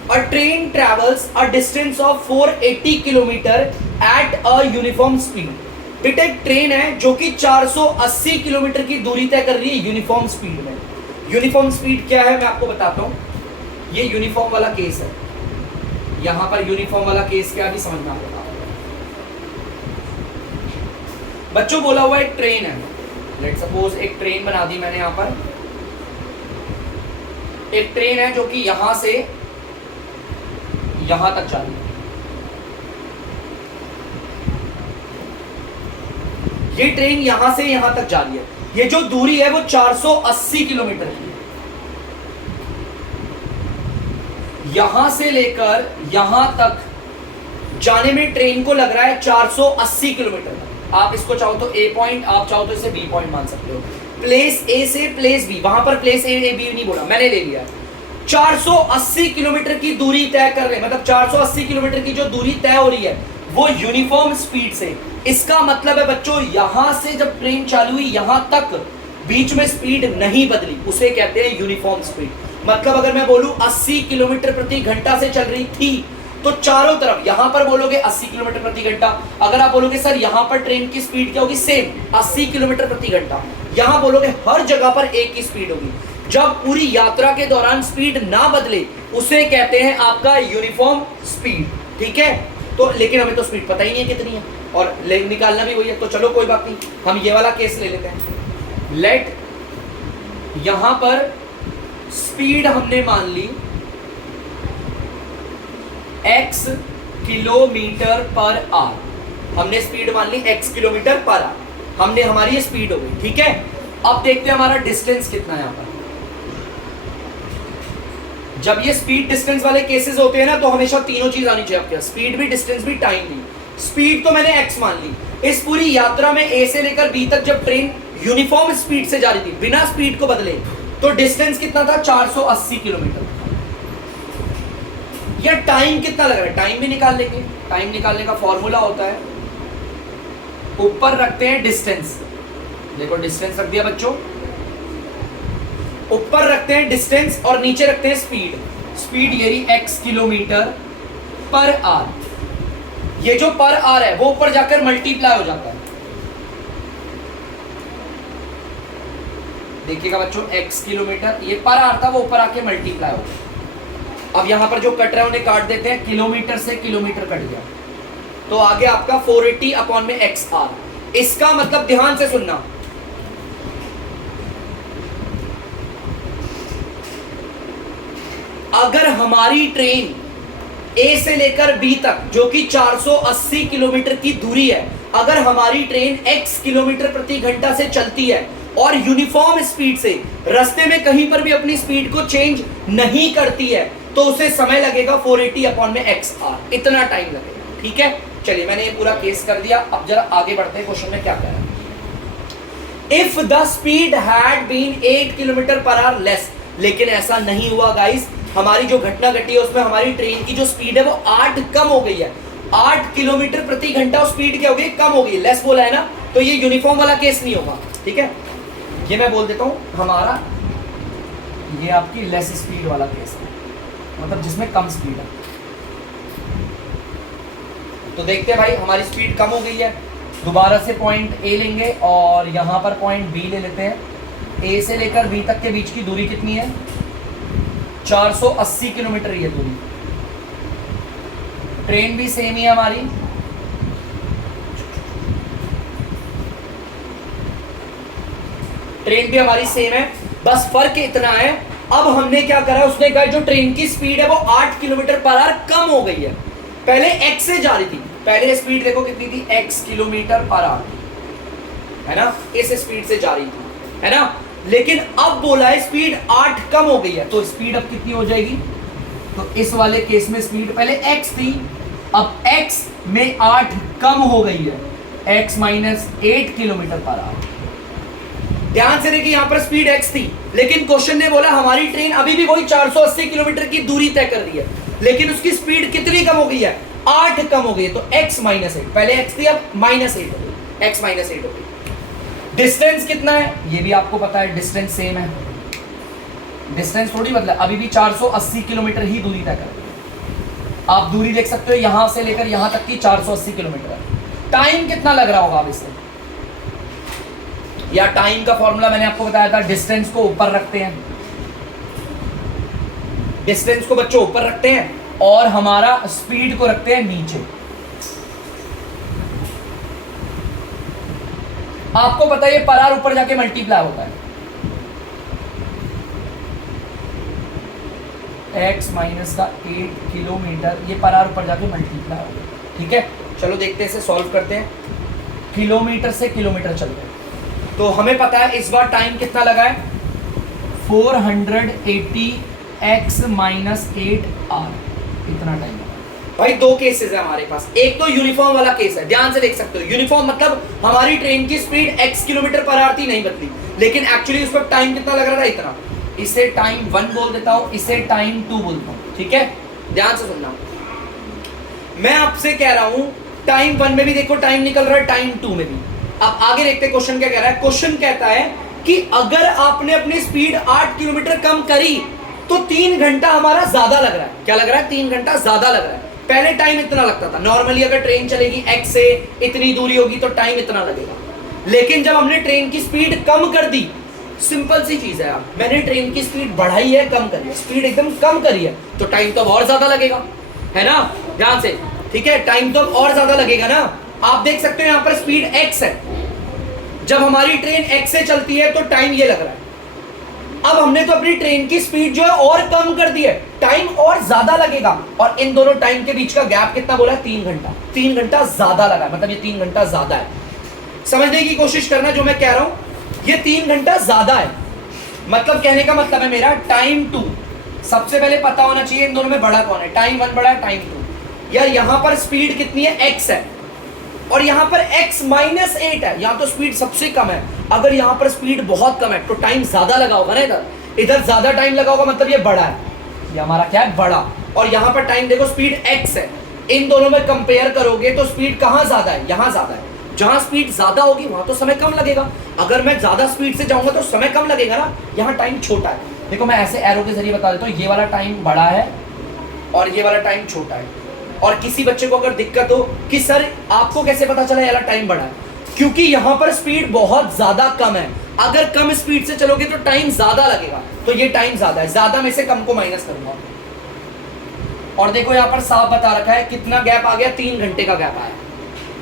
A train travels a distance of 480 kilometre at a uniform speed। बेटा एक ट्रेन है जो कि 480 किलोमीटर की दूरी तय कर रही है यूनिफॉर्म स्पीड में। यूनिफॉर्म स्पीड क्या है मैं आपको बताता हूं। ये यूनिफॉर्म वाला केस है, यहां पर यूनिफॉर्म वाला केस क्या भी समझना होगा। बच्चों बोला हुआ एक ट्रेन है, लेट सपोज एक ट्रेन बना दी मैंने यहां पर। एक ट्रेन है जो कि यहां से यहां तक जा रही है। ये ट्रेन यहां से यहां तक जा रही है। ये जो दूरी है वो 480 किलोमीटर की है। यहां से लेकर यहां तक जाने में ट्रेन को लग रहा है 480 किलोमीटर। आप इसको चाहो तो ए पॉइंट, आप चाहो तो इसे बी पॉइंट मान सकते हो। प्लेस ए से प्लेस बी, वहां पर प्लेस ए बी नहीं बोला, मैंने ले लिया। 480 किलोमीटर की दूरी तय कर रहे हैं, मतलब 480 किलोमीटर की जो दूरी तय हो रही है वो यूनिफॉर्म स्पीड से। इसका मतलब है बच्चों यहां से जब ट्रेन चालू हुई यहां तक बीच में स्पीड नहीं बदली, उसे कहते हैं यूनिफॉर्म स्पीड। मतलब अगर मैं बोलूं 80 किलोमीटर प्रति घंटा से चल रही थी, तो चारों तरफ यहां पर बोलोगे 80 किलोमीटर प्रति घंटा। अगर आप बोलोगे सर यहां पर ट्रेन की स्पीड क्या होगी, सेम 80 किलोमीटर प्रति घंटा, यहां बोलोगे हर जगह पर एक ही स्पीड होगी। जब पूरी यात्रा के दौरान स्पीड ना बदले उसे कहते हैं आपका यूनिफॉर्म स्पीड। ठीक है, तो लेकिन हमें तो स्पीड पता ही नहीं है कितनी है और निकालना भी वही है। तो चलो कोई बात नहीं, हम ये वाला केस ले लेते हैं। लेट यहां पर स्पीड हमने मान ली x किलोमीटर पर आवर, हमने स्पीड मान ली x किलोमीटर पर आवर, हमने हमारी ये स्पीड हो गई। ठीक है, अब देखते हैं हमारा डिस्टेंस कितना है। यहां पर जब ये स्पीड डिस्टेंस वाले केसेस होते हैं ना, तो हमेशा तीनों चीज आनी चाहिए आपके, स्पीड भी, डिस्टेंस भी, टाइम भी। स्पीड तो मैंने x मान ली। इस पूरी यात्रा में a से लेकर b तक जब ट्रेन यूनिफॉर्म स्पीड से जा रही थी बिना स्पीड को बदले, तो डिस्टेंस कितना था? 480 किलोमीटर। या टाइम कितना लग रहा है, टाइम भी निकाल लेंगे। टाइम निकालने का फॉर्मूला होता है, ऊपर रखते हैं डिस्टेंस, देखो डिस्टेंस रख दिया बच्चों, ऊपर रखते हैं डिस्टेंस और नीचे रखते हैं स्पीड। स्पीड ये रही x किलोमीटर पर आवर। ये जो पर आवर है वो ऊपर जाकर मल्टीप्लाई हो जाता है। देखिएगा बच्चों, x किलोमीटर, ये पर आवर था, वो ऊपर आके मल्टीप्लाई हो गया। अब यहां पर जो कट रहा है उन्हें काट देते हैं, किलोमीटर से किलोमीटर कट गया, तो आगे आपका 480 अपॉन में x r। इसका मतलब ध्यान से सुनना, अगर हमारी ट्रेन ए से लेकर बी तक जो कि 480 किलोमीटर की दूरी है, अगर हमारी ट्रेन x किलोमीटर प्रति घंटा से चलती है और यूनिफॉर्म स्पीड से रास्ते में कहीं पर भी अपनी स्पीड को चेंज नहीं करती है, तो उसे समय लगेगा 480 अपॉन में XR, इतना टाइम लगेगा। ठीक है, चलिए मैंने ये पूरा केस कर दिया। अब जरा आगे बढ़ते हैं, क्वेश्चन में क्या कह रहा है। If the speed had been 8 kilometre per hour less, लेकिन ऐसा नहीं हुआ गाइस। हमारी जो घटना घटी है उसमें हमारी ट्रेन की जो स्पीड है वो 8 कम हो गई है। 8 किलोमीटर प्रति घंटा स्पीड क्या हो गई, कम हो गई, लेस बोला है ना, तो ये यूनिफॉर्म वाला केस नहीं होगा। ठीक है, ये मैं बोल देता हूं, हमारा ये आपकी लेस स्पीड वाला केस है, मतलब जिसमें कम स्पीड है। तो देखते हैं भाई, हमारी स्पीड कम हो गई है। दोबारा से पॉइंट ए लेंगे और यहां पर पॉइंट बी ले लेते हैं। ए से लेकर बी तक के बीच की दूरी कितनी है, 480 किलोमीटर ये दूरी। ट्रेन भी सेम ही है हमारी, ट्रेन भी हमारी सेम है, बस फर्क इतना है अब हमने क्या करा, उसने कहा जो ट्रेन की स्पीड है वो 8 किलोमीटर पर आवर कम हो गई है। पहले x से जा रही थी, पहले स्पीड देखो कितनी थी, x किलोमीटर पर आवर, है ना, इस स्पीड से जा रही थी, है ना। लेकिन अब बोला है स्पीड 8 कम हो गई है, तो स्पीड अब कितनी हो जाएगी, तो इस वाले केस में स्पीड पहले x थी, अब x में 8 कम हो गई है, x minus 8 kilometre per our. ध्यान से देखिए, यहां पर स्पीड x थी, लेकिन क्वेश्चन ने बोला हमारी ट्रेन अभी भी वही 480 किलोमीटर की दूरी तय कर रही है, लेकिन उसकी स्पीड कितनी कम हो गई है, 8 कम हो गई है। तो x माइनस 8, पहले x थी अब माइनस 8 हो गई, x माइनस 8 हो गई। डिस्टेंस कितना है ये भी आपको पता है, डिस्टेंस सेम है, डिस्टेंस थोड़ी बदला, अभी भी 480 किलोमीटर ही दूरी तय कर रही है। आप दूरी देख सकते हो, यहां से लेकर यहां तक की 480 किलोमीटर है। टाइम कितना लग रहा होगा अब इससे, या टाइम का फॉर्मूला मैंने आपको बताया था, डिस्टेंस को ऊपर रखते हैं, डिस्टेंस को बच्चों ऊपर रखते हैं और हमारा स्पीड को रखते हैं नीचे। आपको पता है ये पर आवर ऊपर जाके मल्टीप्लाई होता है, x माइनस का 8 किलोमीटर, ये पर आवर ऊपर जाके मल्टीप्लाई होगा। ठीक है, चलो देखते हैं, इसे सॉल्व करते हैं। किलोमीटर से किलोमीटर चलते हैं, तो हमें पता है इस बार टाइम कितना लगा है, 480 x माइनस 8r, इतना टाइम लगा। भाई दो केसेस है हमारे पास, एक तो यूनिफॉर्म वाला केस है, ध्यान से देख सकते हो, यूनिफॉर्म मतलब हमारी ट्रेन की speed x kilometre per our थी, नहीं बदली, लेकिन एक्चुअली उस पर टाइम कितना लग रहा था, इतना। इसे टाइम 1 बोल देता हूं, इसे टाइम 2 बोलता हूं। ठीक है, ध्यान से सुनना, मैं आपसे कह रहा हूं टाइम 1 में भी देखो टाइम निकल रहा है, टाइम 2 में भी। अब आगे देखते हैं क्वेश्चन क्या कह रहा है। क्वेश्चन कहता है कि अगर आपने अपनी स्पीड 8 किलोमीटर कम करी तो 3 घंटा हमारा ज्यादा लग रहा है। क्या लग रहा है, 3 घंटा ज्यादा लग रहा है। पहले टाइम इतना लगता था, नॉर्मली अगर ट्रेन चलेगी x से इतनी दूरी होगी तो टाइम इतना लगेगा, लेकिन जब हमने ट्रेन की स्पीड कम कर दी, सिंपल सी चीज है यार, मैंने ट्रेन की स्पीड बढ़ाई है, कम करी है, स्पीड एकदम कम करी है, तो टाइम तो और ज्यादा लगेगा, है ना, ध्यान से। ठीक है, टाइम तो और ज्यादा लगेगा ना। आप देख सकते हो यहाँ पर स्पीड x है, जब हमारी ट्रेन x से चलती है तो टाइम ये लग रहा है। अब हमने तो अपनी ट्रेन की स्पीड जो है और कम कर दी है, टाइम और ज्यादा लगेगा, और इन दोनों टाइम के बीच का गैप कितना बोला है, 3 घंटा। 3 घंटा ज्यादा लगा है, मतलब ये 3 घंटा ज्यादा है। समझने की कोशिश करना जो मैं कह रहा हूं, ये 3 घंटा ज्यादा है, मतलब कहने का मतलब है मेरा टाइम 2 सबसे पहले पता होना चाहिए इन दोनों में बड़ा कौन है, टाइम 1 बड़ा है, टाइम 2। यार यहां पर स्पीड कितनी है, x है, और यहां पर x माइनस 8 है, यहां तो स्पीड सबसे कम है। अगर यहां पर स्पीड बहुत कम है तो टाइम ज्यादा लगा होगा ना, इधर ज्यादा टाइम लगा होगा, मतलब ये बड़ा है, ये हमारा क्या है, बड़ा। और यहां पर टाइम देखो स्पीड x है, इन दोनों में कंपेयर करोगे तो स्पीड कहां ज्यादा है, यहां ज्यादा है। जहां स्पीड ज्यादा होगी वहां तो समय कम लगेगा, अगर मैं ज्यादा स्पीड से जाऊंगा तो समय कम लगेगा ना, यहां टाइम छोटा है। देखो मैं ऐसे एरो के जरिए बता देता हूं, ये वाला टाइम बड़ा है और ये वाला टाइम छोटा है। और किसी बच्चे को अगर दिक्कत हो कि सर आपको कैसे पता चला ये वाला टाइम बड़ा है, क्योंकि यहां पर स्पीड बहुत ज्यादा कम है, अगर कम स्पीड से चलोगे तो टाइम ज्यादा लगेगा, तो ये टाइम ज्यादा है, ज्यादा में से कम को माइनस करूंगा। और देखो यहां पर साफ बता रखा है कितना गैप आ गया, 3 घंटे का गैप आया।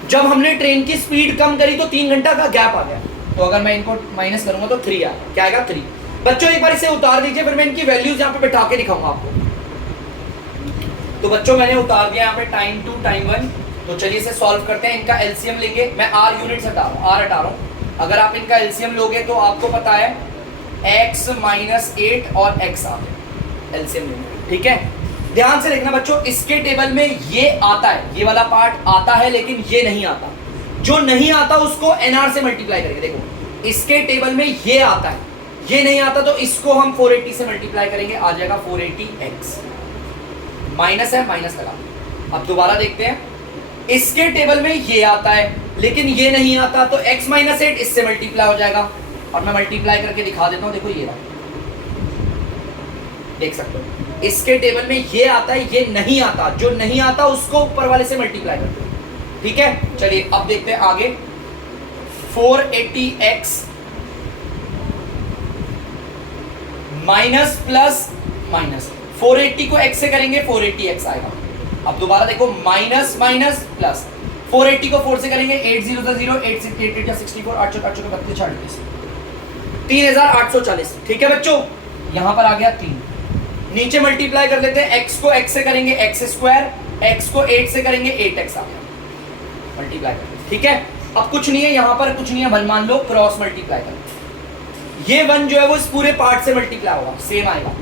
जब हमने ट्रेन की स्पीड कम करी तो 3 घंटा का गैप आ गया, तो अगर मैं इनको माइनस करूंगा तो 3 आएगा। क्या आएगा, 3। बच्चों एक बार इसे उतार दीजिए, फिर मैं इनकी वैल्यूज यहाँ पे बैठा के दिखाऊंगा आपको। तो बच्चों मैंने उतार दिया यहाँ पे टाइम 2 टाइम 1। तो चलिए इसे सॉल्व करते हैं। इनका एलसीएम लेंगे, मैं आर यूनिट्स हटा रहा हूँ, आर हटा रहा हूँ। अगर आप इनका एलसीएम लोगे तो आपको पता है x माइनस 8 और x आ गया एलसीएम लेंगे, ठीक है। ध्यान से देखना बच्चों, इसके टेबल में ये आता है, ये वाला पार्ट आता है, लेकिन ये नहीं आता। जो नहीं आता उसको एनआर से मल्टीप्लाई करेंगे। देखो इसके टेबल में ये आता है, ये नहीं आता, तो इसको हम 480 से मल्टीप्लाई करेंगे, आ जाएगा 480x। माइनस है, माइनस लगा। अब दोबारा देखते हैं, इसके टेबल में ये आता है लेकिन ये नहीं आता, तो x माइनस 8 इससे मल्टीप्लाई हो जाएगा। और मैं मल्टीप्लाई करके दिखा देता हूं, देखो ये रहा, देख सकते हो इसके टेबल में ये आता है, ये नहीं आता। जो नहीं आता उसको ऊपर वाले से मल्टीप्लाई करते हैं, ठीक है। चलिए अब देखते हैं आगे। 480x माइनस प्लस माइनस, 480 को x से करेंगे 480x आएगा। अब दोबारा देखो, माइनस माइनस प्लस, 480 को 4 से करेंगे 8 0 0 8 6 8 8 64 8 8 32 38 3840, ठीक है बच्चों। यहां पर आ गया 3। नीचे मल्टीप्लाई कर लेते हैं, x को x से करेंगे x स्क्वायर, x को 8 से करेंगे 8x आ गया, मल्टीप्लाई कर, ठीक है। अब कुछ नहीं है यहां पर, कुछ नहीं है, 1 मान लो, क्रॉस मल्टीप्लाई कर, ये 1 जो है वो इस पूरे पार्ट से मल्टीप्लाई होगा, सेम आएगा।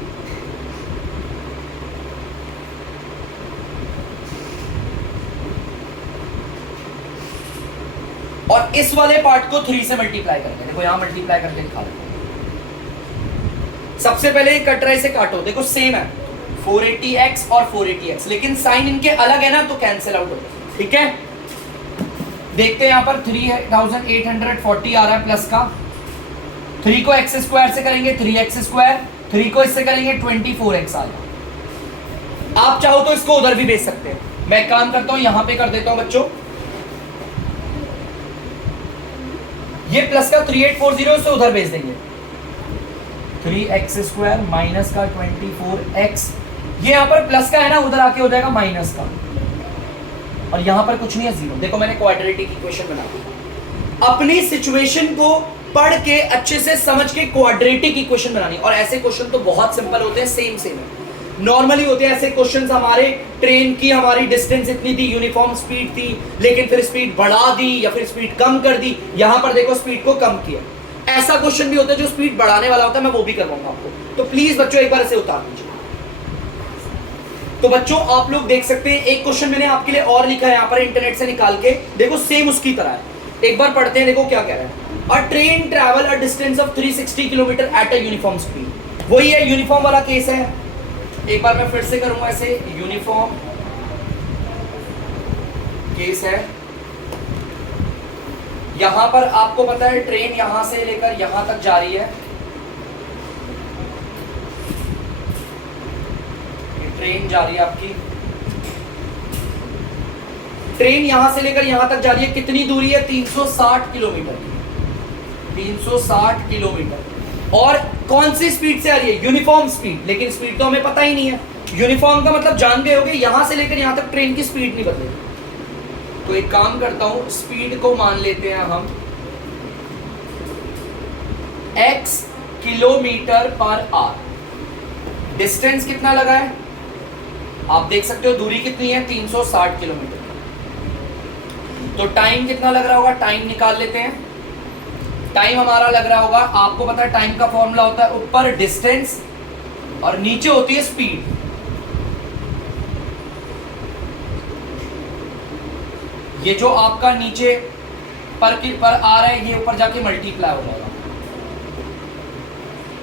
और इस वाले पार्ट को 3 से मल्टीप्लाई करेंगे, देखो यहां मल्टीप्लाई करके दिखा देते हैं। सबसे पहले कट रहा है, इसे काटो, देखो सेम है 480x और 480x, लेकिन साइन इनके अलग है ना, तो कैंसिल आउट हो जाए, ठीक है। देखते हैं यहां पर 3840 आ रहा है प्लस का, 3 को x स्क्वायर से करेंगे 3x स्क्वायर, 3 को इससे करेंगे 24x आ जाएगा। आप चाहो तो इसको उधर भी भेज सकते हैं, मैं एक काम करता हूं यहां पे कर देता हूं बच्चों, ये प्लस का 3840 से उधर भेज देंगे, 3x स्क्वायर माइनस का 24x, ये यहां पर प्लस का है ना, उधर आके हो जाएगा माइनस का, और यहां पर कुछ नहीं है 0। देखो मैंने क्वाड्रेटिक इक्वेशन बना दी। अपनी सिचुएशन को पढ़ के अच्छे से समझ के क्वाड्रेटिक इक्वेशन बनानी, और ऐसे क्वेश्चन तो बहुत सिंपल होते हैं, सेम सेम है, नॉर्मली होते हैं ऐसे क्वेश्चंस। हमारे ट्रेन की हमारी डिस्टेंस इतनी थी, यूनिफॉर्म स्पीड थी, लेकिन फिर स्पीड बढ़ा दी या फिर स्पीड कम कर दी, यहां पर देखो स्पीड को कम किया। ऐसा क्वेश्चन भी होता है जो स्पीड बढ़ाने वाला होता है, मैं वो भी करवाऊंगा आपको, तो प्लीज बच्चों एक बार इसे उतार दीजिए। तो बच्चों आप लोग देख सकते हैं, एक क्वेश्चन मैंने आपके लिए और लिखा है यहाँ पर इंटरनेट से निकाल के, देखो सेम उसकी तरह है, एक बार पढ़ते हैं, देखो क्या कह रहा है। अ train travel a distance of 360 kilometre at a uniform speed. वही है, यूनिफॉर्म वाला केस है। एक बार मैं फिर से करूंगा ऐसे, यूनिफॉर्म केस है। यहां पर आपको पता है ट्रेन यहां से लेकर यहां तक जा रही है, ट्रेन जा रही है आपकी, ट्रेन यहां से लेकर यहां तक जा रही है, कितनी दूरी है, 360 किलोमीटर, 360 किलोमीटर। और कौन सी स्पीड से आ रही है, यूनिफॉर्म स्पीड, लेकिन स्पीड तो हमें पता ही नहीं है। यूनिफॉर्म का मतलब जान गए होगे, यहां से लेकर यहां तक ट्रेन की स्पीड नहीं बदलेगी। तो एक काम करता हूं, स्पीड को मान लेते हैं हम x kilometre per our. Distance कितना लगा है आप देख सकते हो, दूरी कितनी है, 360 किलोमीटर। तो टाइम कितना लग रहा होगा, टाइम निकाल लेते हैं। टाइम हमारा लग रहा होगा, आपको पता है टाइम का फॉर्मूला होता है ऊपर डिस्टेंस और नीचे होती है स्पीड। ये जो आपका नीचे पर आ रहा है, ये ऊपर जाके मल्टीप्लाई हो जाएगा।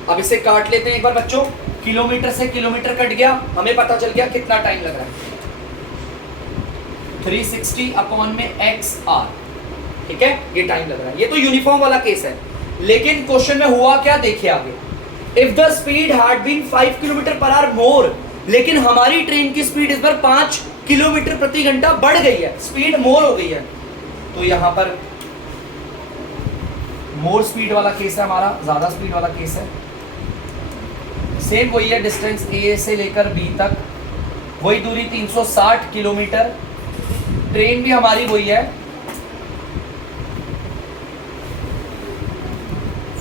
अब इसे काट लेते हैं एक बार बच्चों, किलोमीटर से किलोमीटर कट गया, हमें पता चल गया कितना टाइम लग रहा है, 360 अपॉन में x r, ठीक है, ये टाइम लग रहा है। ये तो यूनिफॉर्म वाला केस है, लेकिन क्वेश्चन में हुआ क्या देखिए आगे। If the speed had been 5 kilometre per hour more, लेकिन हमारी ट्रेन की स्पीड इस बार 5 किलोमीटर प्रति घंटा बढ़ गई है, स्पीड मोर हो गई है, तो यहां पर मोर स्पीड वाला केस है हमारा, ज्यादा स्पीड वाला केस है। सेम वही है, डिस्टेंस ए से लेकर बी तक, वही दूरी 360 किलोमीटर, ट्रेन भी हमारी वही है,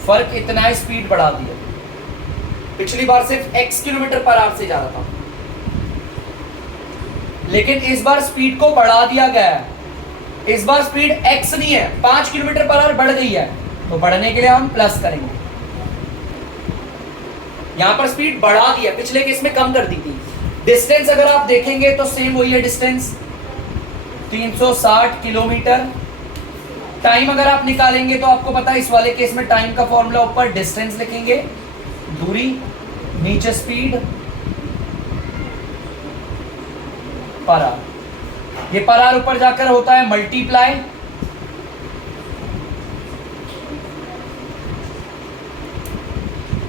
फर्क इतना है स्पीड बढ़ा दी है। पिछली बार सिर्फ x किलोमीटर पर आवर से जा रहा था, लेकिन इस बार स्पीड को बढ़ा दिया गया है। इस बार स्पीड x नहीं है, 5 किलोमीटर पर आवर बढ़ गई है, तो बढ़ने के लिए हम प्लस करेंगे। यहां पर स्पीड बढ़ा दी है, पिछले केस में कम कर दी थी। डिस्टेंस अगर आप देखेंगे तो सेम वही है डिस्टेंस 360 किलोमीटर। टाइम अगर आप निकालेंगे तो आपको पता है इस वाले केस में टाइम का फॉर्मूला ऊपर डिस्टेंस लिखेंगे, दूरी, नीचे स्पीड, पर आवर। ये पर आवर ऊपर जाकर होता है मल्टीप्लाई,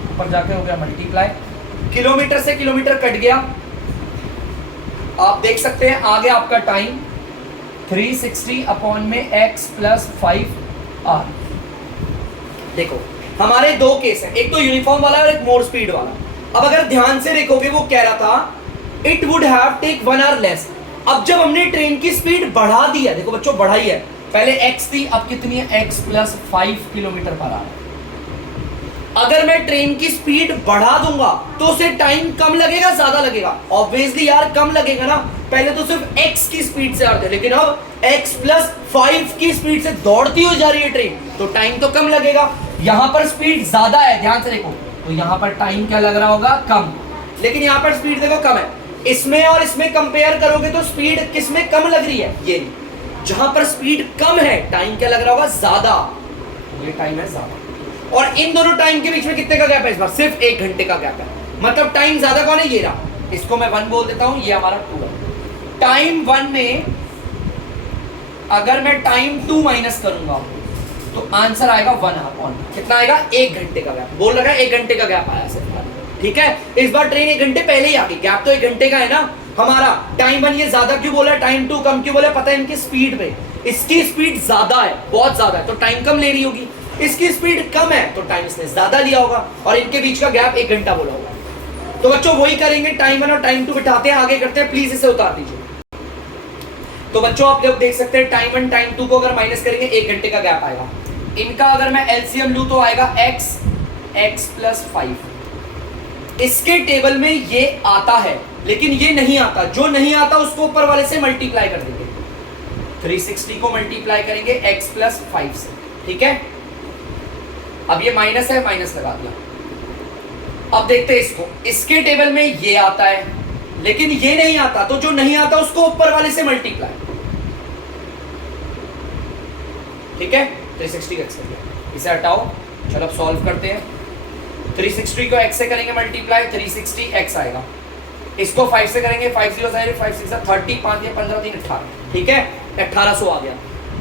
ऊपर जाके हो गया मल्टीप्लाई, किलोमीटर से किलोमीटर कट गया। आप देख सकते हैं आगे आपका टाइम 360 अपॉन में x प्लस 5r। देखो हमारे दो केस हैं, एक तो यूनिफॉर्म वाला और एक मोर स्पीड वाला। अब अगर ध्यान से देखोगे वो कह रहा था it would have take 1 hour less. अब जब हमने ट्रेन की स्पीड बढ़ा दी है, देखो बच्चों बढ़ाई है, पहले x थी अब कितनी है x plus 5 kilometre per our. अगर मैं ट्रेन की स्पीड बढ़ा दूंगा तो उसे टाइम कम लगेगा ज्यादा लगेगा? ऑब्वियसली यार कम लगेगा ना, पहले तो सिर्फ x की स्पीड से आते, लेकिन अब x प्लस 5 की स्पीड से दौड़ती हो जा रही है ट्रेन, तो टाइम तो कम लगेगा। यहां पर स्पीड ज्यादा है, ध्यान से देखो, तो यहां पर टाइम क्या लग रहा होगा? कम। लेकिन यहां पर स्पीड देखो कम है, इसमें और इसमें कंपेयर करोगे तो स्पीड किसमें कम लग रही है? ये जहां पर स्पीड कम है टाइम क्या लग रहा होगा? ज्यादा। ये टाइम है ज्यादा, और इन दोनों टाइम के बीच में कितने का गैप है? इस बार सिर्फ 1 घंटे का गैप है, मतलब टाइम ज्यादा कौन है? ये रहा, इसको मैं 1 बोल देता हूं, ये हमारा 2 है। टाइम 1 में अगर मैं टाइम 2 माइनस करूंगा तो आंसर आएगा 1 अपॉन, कितना आएगा? 1 घंटे का गैप। बोल रहा है 1 घंटे का गैप आया सिर्फ, ठीक है। इस बार ट्रेन 1 घंटे पहले ही आ गई, गैप तो 1 घंटे का है ना हमारा। टाइम 1 ये ज्यादा क्यों बोला, टाइम 2 कम क्यों बोला? पता है इनकी स्पीड पे, इसकी स्पीड ज्यादा है, बहुत ज्यादा है, तो टाइम कम ले रही होगी। इसकी स्पीड कम है तो टाइम इसने ज्यादा लिया होगा, और इनके बीच का गैप 1 घंटा बोला होगा। तो बच्चों वही करेंगे, टाइम 1 और टाइम 2 बिठाते हैं, आगे करते हैं। प्लीज इसे उतार दीजिए। तो बच्चों आप जब देख सकते हैं टाइम 1 टाइम 2 को अगर माइनस करेंगे 1 घंटे का गैप आएगा। इनका अगर मैं एलसीएम लूं तो आएगा x प्लस 5। इसके टेबल में ये आता है लेकिन ये नहीं आता, जो नहीं आता उसको ऊपर वाले से मल्टीप्लाई कर देंगे, 360 को मल्टीप्लाई करेंगे x प्लस 5 से, ठीक है। अब ये माइनस है, माइनस लगा दिया। अब देखते हैं इसको, इसके टेबल में ये आता है लेकिन ये नहीं आता, तो जो नहीं आता उसको ऊपर वाले से मल्टीप्लाई, ठीक है। 360 x कर दिया, इसे हटाओ। चलो अब सॉल्व करते हैं। 360 को x से करेंगे मल्टीप्लाई, 360 x आएगा। इसको 5 से करेंगे, 5 0 5 6 30, 5 15 3 18, ठीक है, 1800 आ गया।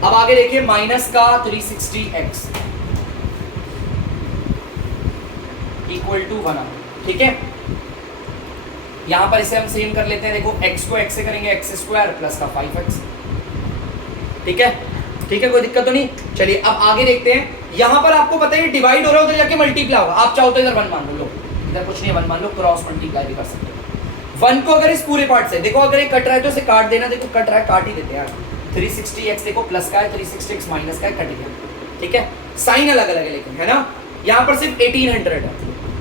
अब आगे देखिए माइनस का 360x इक्वल टू 1, ठीक है। यहां पर इसे हम सेम कर लेते हैं, देखो x को x से करेंगे x स्क्वायर प्लस का 5x, ठीक है, ठीक है, कोई दिक्कत तो नहीं। चलिए अब आगे देखते हैं। यहां पर आपको पता है डिवाइड हो रहा है, उधर जाके मल्टीप्लाई होगा। आप चाहो तो इधर 1 मान लो, इधर कुछ नहीं 1 मान लो, क्रॉस मल्टीप्लाई भी कर सकते हो। 1 को अगर इस पूरे पार्ट से देखो, अगर ये कट रहा है तो इसे काट देना, देखो कट रहा है, काट ही देते हैं यार। 360x देखो प्लस का है, 360x माइनस का है, कट गया, ठीक है। साइन अलग अलग है लेकिन, है ना। यहां पर सिर्फ 1800 है,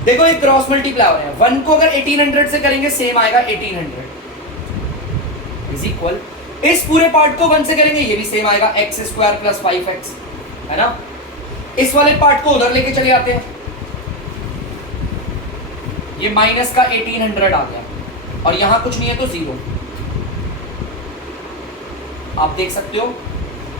देखो ये क्रॉस मल्टीप्लाई हो रहा है। 1 को अगर 1800 से करेंगे सेम आएगा 1800 इज इक्वल, इस पूरे पार्ट को 1 से करेंगे ये भी सेम आएगा x स्क्वायर प्लस 5x, है ना। इस वाले पार्ट को उधर लेके चले जाते हैं, ये माइनस का 1800 आ गया, और यहां कुछ नहीं है तो 0। आप देख सकते हो,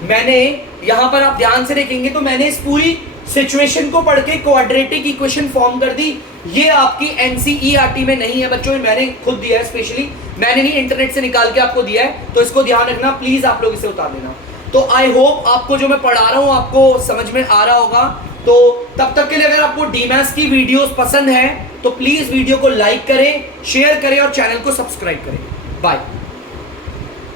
मैंने यहां पर आप ध्यान से देखेंगे तो मैंने इस पूरी सिचुएशन को पढ़ के क्वाड्रेटिक इक्वेशन फॉर्म कर दी। ये आपकी एनसीईआरटी में नहीं है बच्चों, मैंने खुद दिया है स्पेशली, मैंने नहीं इंटरनेट से निकाल के आपको दिया है, तो इसको ध्यान रखना प्लीज, आप लोग इसे उतार देना। तो आई होप आपको जो मैं पढ़ा रहा हूं आपको समझ में आ रहा होगा। तो तब तक के लिए अगर आपको डीमैथ्स की वीडियोस पसंद है तो प्लीज वीडियो को लाइक करें, शेयर करें और चैनल को सब्सक्राइब करें। बाय।